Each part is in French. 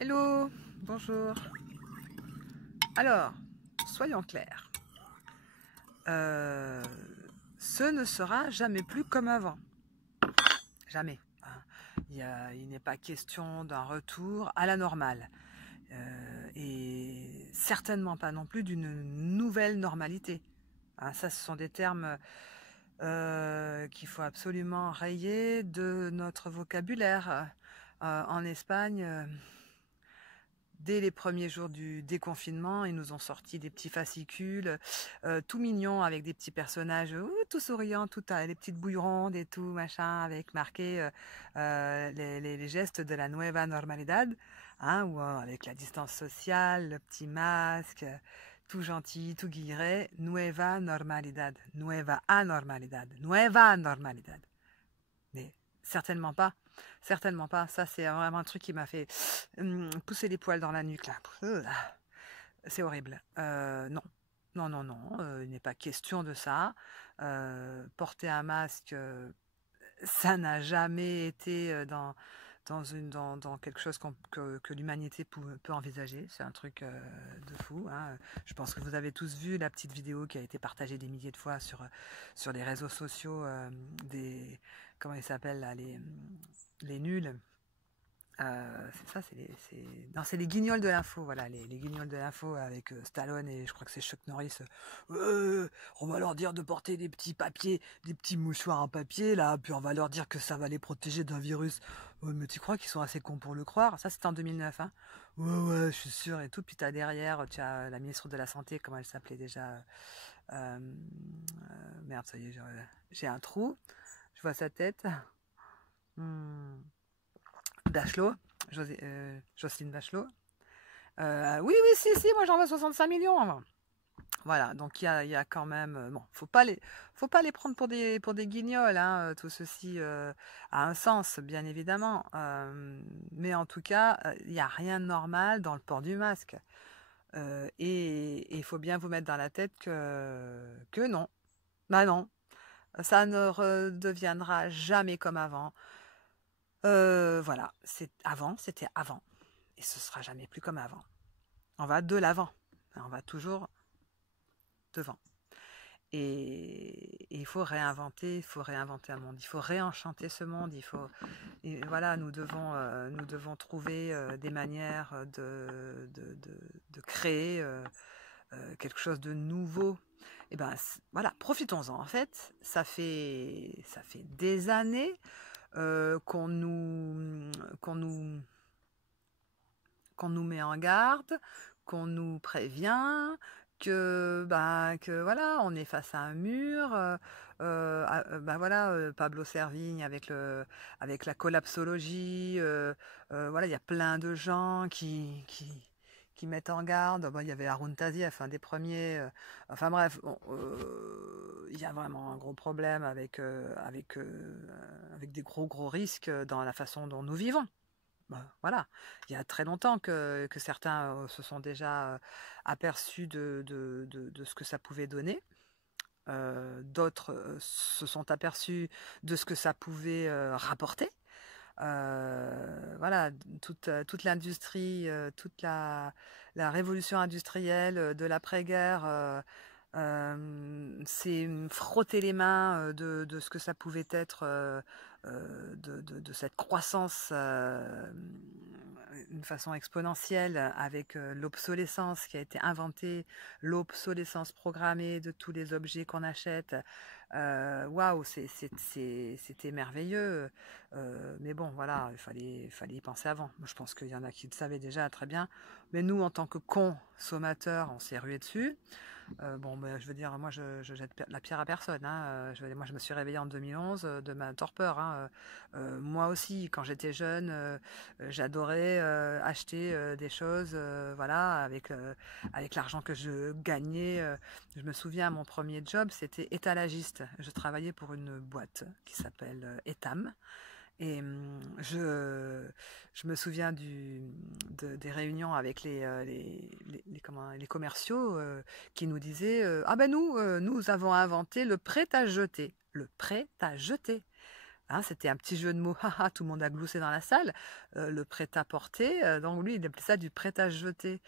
Hello, bonjour. Alors, soyons clairs. Euh, ce ne sera jamais plus comme avant. Jamais. Hein. Il n'est pas question d'un retour à la normale. Et certainement pas non plus d'une nouvelle normalité. Hein, ça, ce sont des termes qu'il faut absolument rayer de notre vocabulaire. En Espagne... dès les premiers jours du déconfinement, ils nous ont sorti des petits fascicules, tout mignons, avec des petits personnages, tout souriants, tout les petites bouilles rondes et tout, machin, avec marqué les gestes de la nueva normalidad, hein, ou avec la distance sociale, le petit masque, tout gentil, tout guilleret, nueva normalidad, nueva anormalidad, nueva normalidad. Mais certainement pas. Certainement pas. Ça, c'est vraiment un truc qui m'a fait pousser les poils dans la nuque, là. C'est horrible. Non. Non, non, non. Il n'est pas question de ça. Porter un masque, ça n'a jamais été dans quelque chose que l'humanité peut envisager. C'est un truc de fou. Hein. Je pense que vous avez tous vu la petite vidéo qui a été partagée des milliers de fois sur les réseaux sociaux des... Comment ils s'appellent là, les nuls. C'est ça, c'est les guignols de l'info, voilà, les guignols de l'info avec Stallone et je crois que c'est Chuck Norris. On va leur dire de porter des petits papiers, des petits mouchoirs en papier là, puis on va leur dire que ça va les protéger d'un virus. Mais tu crois qu'ils sont assez cons pour le croire? Ça, c'était en 2009, hein. Ouais, je suis sûr et tout. Puis t'as derrière, tu as la ministre de la Santé, comment elle s'appelait déjà? Merde, ça y est, j'ai un trou. Je vois sa tête. Bachelot, Jocelyne Bachelot. Oui, si, moi j'en veux 65 millions. Voilà, donc il y a quand même... Bon, faut pas les prendre pour des guignols, hein, tout ceci a un sens, bien évidemment. Mais en tout cas, il n'y a rien de normal dans le port du masque. Et il faut bien vous mettre dans la tête que non. Bah non, ça ne redeviendra jamais comme avant. Voilà, c'était avant. Et ce sera jamais plus comme avant. On va de l'avant. On va toujours devant. Et il faut réinventer un monde. Il faut réenchanter ce monde. Voilà, nous devons trouver des manières de créer quelque chose de nouveau. Et ben voilà, profitons-en. En fait, ça fait des années qu'on nous met en garde, qu'on nous prévient, que voilà, on est face à un mur. Voilà, Pablo Servigne avec la collapsologie. Voilà, il y a plein de gens qui mettent en garde. Bon, il y avait Haroun Tazieff, un des premiers. Enfin bref, il y a vraiment un gros problème avec des gros risques dans la façon dont nous vivons. Voilà, il y a très longtemps que certains se sont déjà aperçus de ce que ça pouvait donner. D'autres se sont aperçus de ce que ça pouvait rapporter. Voilà, toute l'industrie, toute la révolution industrielle de l'après-guerre c'est frotter les mains de ce que ça pouvait être de cette croissance d'une façon exponentielle avec l'obsolescence qui a été inventée, l'obsolescence programmée de tous les objets qu'on achète. Waouh, c'était merveilleux. Mais bon, voilà, il fallait y penser avant. Je pense qu'il y en a qui le savaient déjà très bien. Mais nous, en tant que consommateurs, on s'est rué dessus. Je veux dire, moi, je jette la pierre à personne. Hein. Moi, je me suis réveillée en 2011 de ma torpeur. Hein. Moi aussi, quand j'étais jeune, j'adorais acheter des choses, voilà, avec l'argent que je gagnais. Je me souviens, mon premier job, c'était étalagiste. Je travaillais pour une boîte qui s'appelle Etam. Et je me souviens des réunions avec les commerciaux qui nous disaient ah ben nous avons inventé le prêt à jeter. Le prêt à jeter. Hein, c'était un petit jeu de mots, haha, tout le monde a gloussé dans la salle. Le prêt-à-porter, donc lui, il appelait ça du prêt-à-jeter.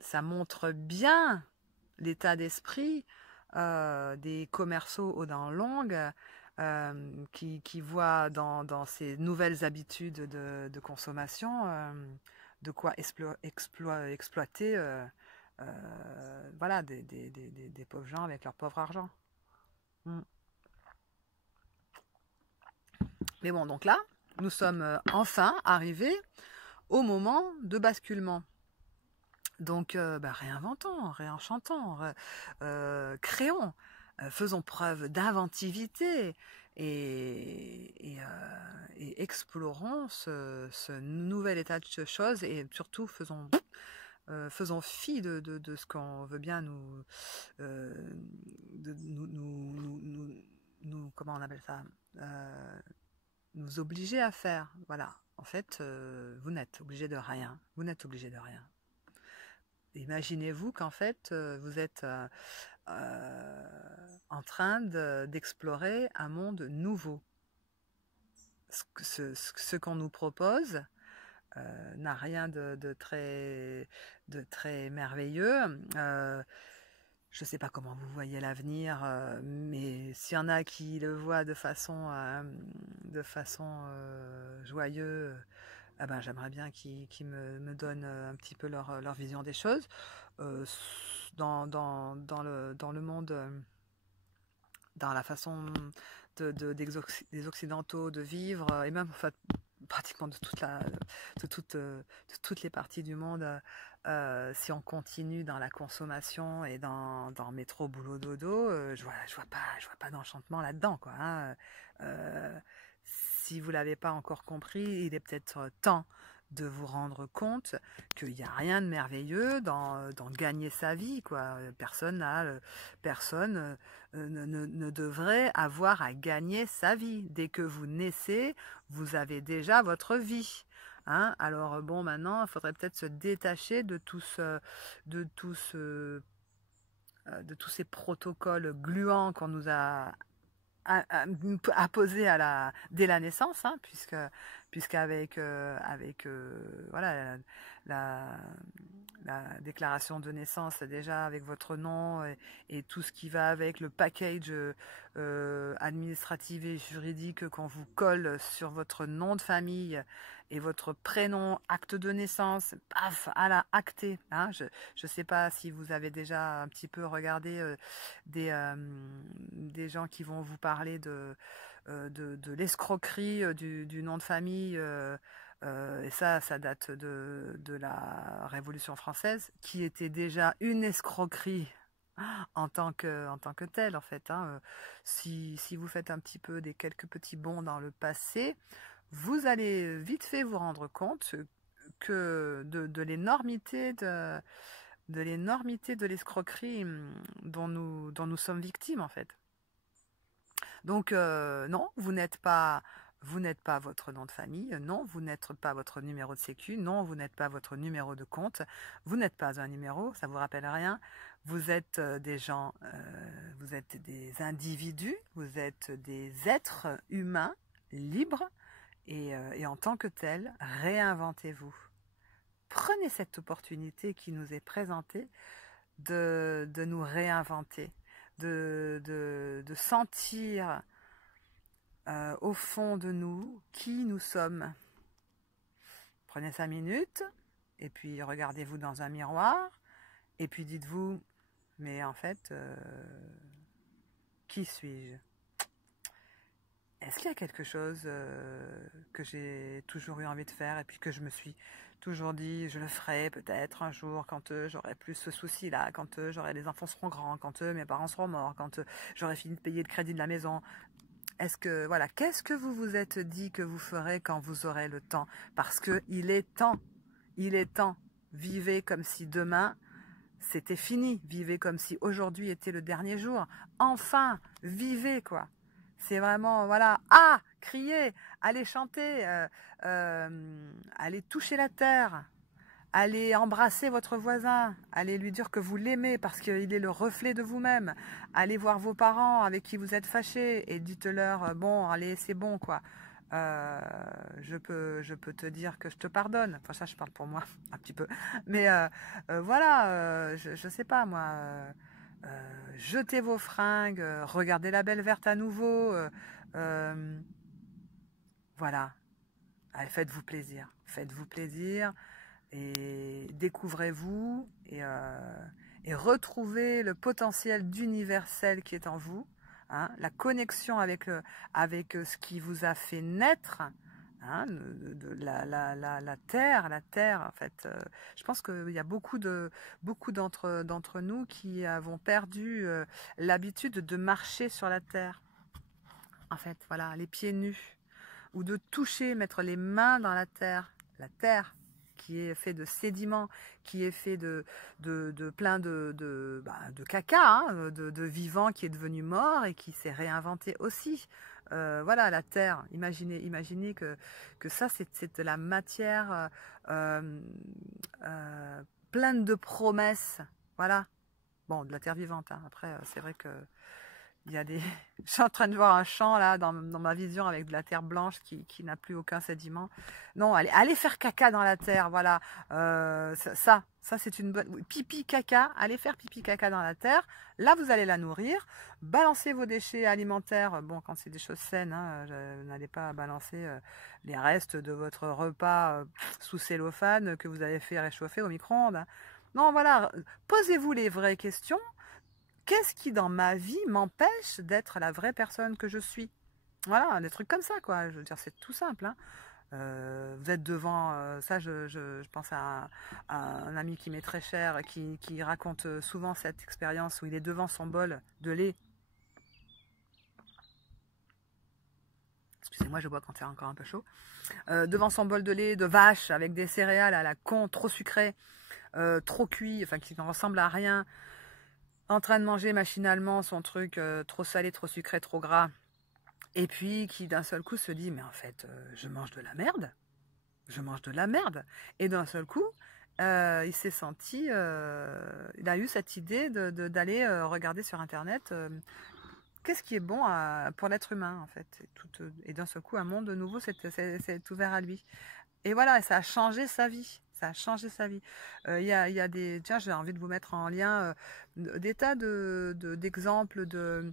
Ça montre bien l'état d'esprit des commerciaux aux dents longues qui voient dans ces nouvelles habitudes de consommation de quoi exploiter voilà, des pauvres gens avec leur pauvre argent. Mm. Mais bon, donc là, nous sommes enfin arrivés au moment de basculement. Donc, réinventons, réenchantons, créons, faisons preuve d'inventivité et explorons ce nouvel état de choses et surtout faisons fi de ce qu'on veut bien comment on appelle ça, nous obliger à faire. Voilà. En fait, vous n'êtes obligé de rien. Vous n'êtes obligé de rien. Imaginez-vous qu'en fait, vous êtes en train d'explorer un monde nouveau. Ce qu'on nous propose n'a rien de très merveilleux. Je ne sais pas comment vous voyez l'avenir, mais s'il y en a qui le voient de façon joyeuse, ah ben, j'aimerais bien qu'ils me donnent un petit peu leur vision des choses. Dans le monde, dans la façon des Occidentaux de vivre, et même en fait, pratiquement de toutes les parties du monde, si on continue dans la consommation et dans métro, boulot, dodo, je vois pas d'enchantement là-dedans, quoi. Hein. Si vous l'avez pas encore compris, il est peut-être temps de vous rendre compte qu'il n'y a rien de merveilleux dans gagner sa vie, quoi. Personne ne devrait avoir à gagner sa vie. Dès que vous naissez, vous avez déjà votre vie. Hein. Alors bon, maintenant, il faudrait peut-être se détacher de tous ces protocoles gluants qu'on nous a apposés dès la naissance, hein, puisqu'avec voilà, la déclaration de naissance, déjà avec votre nom et tout ce qui va avec le package administratif et juridique qu'on vous colle sur votre nom de famille et votre prénom, acte de naissance, paf, à la acté. Hein, je ne sais pas si vous avez déjà un petit peu regardé des gens qui vont vous parler de l'escroquerie du nom de famille. Et ça date de la Révolution française, qui était déjà une escroquerie en tant que telle, en fait. Hein. Si vous faites un petit peu quelques petits bonds dans le passé, vous allez vite fait vous rendre compte que de l'énormité de l'escroquerie dont nous sommes victimes, en fait. Donc non, vous n'êtes pas votre nom de famille, non, vous n'êtes pas votre numéro de sécu, non, vous n'êtes pas votre numéro de compte, vous n'êtes pas un numéro, ça vous rappelle rien. Vous êtes des gens, vous êtes des individus, vous êtes des êtres humains libres et en tant que tels, réinventez-vous. Prenez cette opportunité qui nous est présentée de nous réinventer, de sentir au fond de nous qui nous sommes. Prenez 5 minutes et puis regardez-vous dans un miroir et puis dites-vous, mais en fait, qui suis-je? Est-ce qu'il y a quelque chose que j'ai toujours eu envie de faire et puis que je me suis toujours dit, je le ferai peut-être un jour quand j'aurai plus ce souci-là, quand les enfants seront grands, quand mes parents seront morts, quand j'aurai fini de payer le crédit de la maison. Qu'est-ce que vous vous êtes dit que vous ferez quand vous aurez le temps? Parce que il est temps. Vivez comme si demain c'était fini. Vivez comme si aujourd'hui était le dernier jour. Enfin, vivez, quoi. C'est vraiment, voilà, criez, allez chanter, allez toucher la terre, Allez embrasser votre voisin, allez lui dire que vous l'aimez parce qu'il est le reflet de vous-même. Allez voir vos parents avec qui vous êtes fâchés et dites-leur bon, allez, c'est bon quoi. Je peux te dire que je te pardonne. Enfin ça, je parle pour moi un petit peu. Mais voilà, je sais pas moi. Jetez vos fringues, regardez la belle verte à nouveau. Voilà, allez, faites-vous plaisir. Faites-vous plaisir. Et découvrez-vous et retrouvez le potentiel d'universel qui est en vous, hein, la connexion avec ce qui vous a fait naître, hein, la terre en fait. Je pense qu'il y a beaucoup d'entre nous qui avons perdu l'habitude de marcher sur la terre, en fait, voilà, les pieds nus, ou de toucher, mettre les mains dans la terre qui est fait de sédiments, qui est fait de plein de caca, hein, de vivant qui est devenu mort et qui s'est réinventé aussi. Voilà, la terre, imaginez que ça, c'est de la matière pleine de promesses. Voilà, bon, de la terre vivante, hein. Après, c'est vrai que il y a des... Je suis en train de voir un champ là dans ma vision avec de la terre blanche qui n'a plus aucun sédiment. Non, allez faire caca dans la terre, voilà. Ça c'est une bonne... Pipi, caca, allez faire pipi, caca dans la terre. Là, vous allez la nourrir. Balancez vos déchets alimentaires. Bon, quand c'est des choses saines, hein, n'allez pas balancer les restes de votre repas sous cellophane que vous avez fait réchauffer au micro-ondes, hein. Non, voilà. Posez-vous les vraies questions. Qu'est-ce qui dans ma vie m'empêche d'être la vraie personne que je suis? Voilà, des trucs comme ça, quoi. Je veux dire, c'est tout simple, hein. Vous êtes devant, ça je pense à un ami qui m'est très cher, qui raconte souvent cette expérience où il est devant son bol de lait. Excusez-moi, je bois quand c'est encore un peu chaud. Devant son bol de lait de vache avec des céréales à la con, trop sucrées, trop cuit, enfin qui ne ressemble à rien. En train de manger machinalement son truc trop salé, trop sucré, trop gras. Et puis qui d'un seul coup se dit, mais en fait, je mange de la merde. Je mange de la merde. Et d'un seul coup, il s'est senti, il a eu cette idée d'aller regarder sur Internet qu'est-ce qui est bon pour l'être humain, en fait. Et d'un seul coup, un monde nouveau s'est ouvert à lui. Et voilà, ça a changé sa vie. Ça a changé sa vie. Il y a des... Tiens, j'ai envie de vous mettre en lien des tas d'exemples de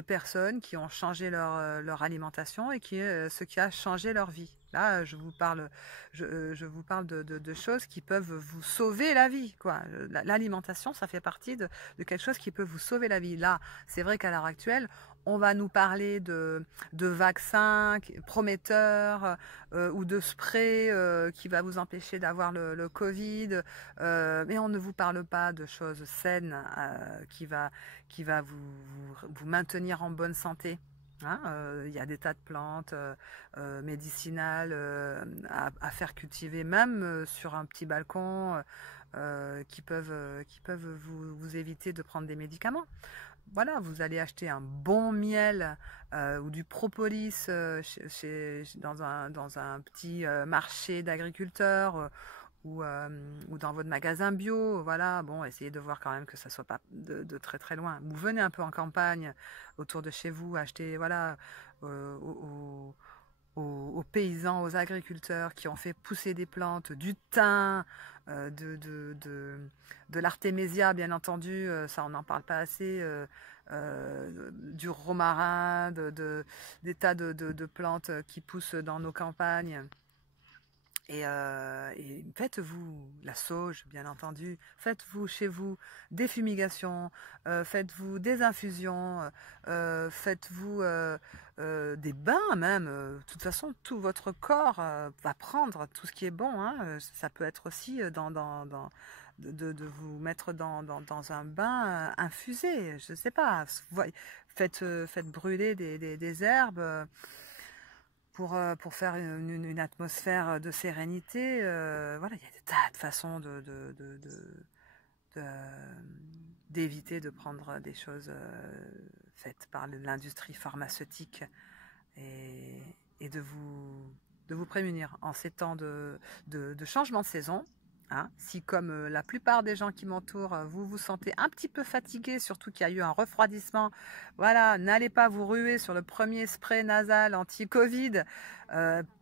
personnes qui ont changé leur alimentation et ce qui a changé leur vie. Là, je vous parle de choses qui peuvent vous sauver la vie, quoi. L'alimentation, ça fait partie de quelque chose qui peut vous sauver la vie. Là, c'est vrai qu'à l'heure actuelle, on va nous parler de vaccins prometteurs ou de spray qui va vous empêcher d'avoir le Covid, mais on ne vous parle pas de choses saines qui va vous maintenir en bonne santé. Hein, y a des tas de plantes médicinales à faire cultiver même sur un petit balcon qui peuvent vous éviter de prendre des médicaments. Voilà, vous allez acheter un bon miel ou du propolis dans un petit marché d'agriculteurs ou dans votre magasin bio. Voilà, bon, essayez de voir quand même que ça soit pas de très très loin. Vous venez un peu en campagne autour de chez vous, acheter voilà aux paysans, aux agriculteurs qui ont fait pousser des plantes, du thym, de l'artémésia, bien entendu, ça on n'en parle pas assez, du romarin, des tas de plantes qui poussent dans nos campagnes. Et faites-vous la sauge, bien entendu. Faites-vous chez vous des fumigations, faites-vous des infusions, faites-vous des bains même. De toute façon, tout votre corps va prendre tout ce qui est bon, hein. Ça peut être aussi de vous mettre dans un bain infusé. Je ne sais pas. Faites brûler des herbes. Pour faire une atmosphère de sérénité, voilà, il y a des tas de façons d'éviter de prendre des choses faites par l'industrie pharmaceutique et de vous prémunir en ces temps de changement de saison. Hein, si comme la plupart des gens qui m'entourent, vous vous sentez un petit peu fatigué, surtout qu'il y a eu un refroidissement, voilà, n'allez pas vous ruer sur le premier spray nasal anti-Covid.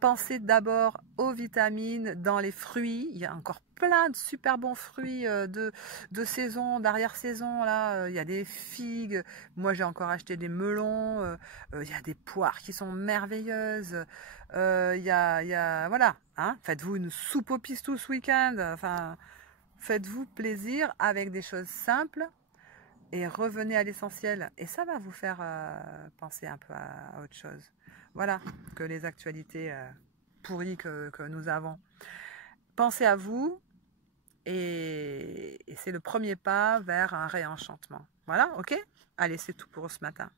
Pensez d'abord aux vitamines dans les fruits. Il y a encore plein de super bons fruits de saison, d'arrière-saison. Là, il y a des figues. Moi, j'ai encore acheté des melons. Il y a des poires qui sont merveilleuses. Voilà, hein, faites-vous une soupe au pistou ce week-end, enfin, faites-vous plaisir avec des choses simples et revenez à l'essentiel. Et ça va vous faire penser un peu à autre chose. Voilà, que les actualités pourries que nous avons. Pensez à vous et c'est le premier pas vers un réenchantement. Voilà, ok? Allez, c'est tout pour ce matin.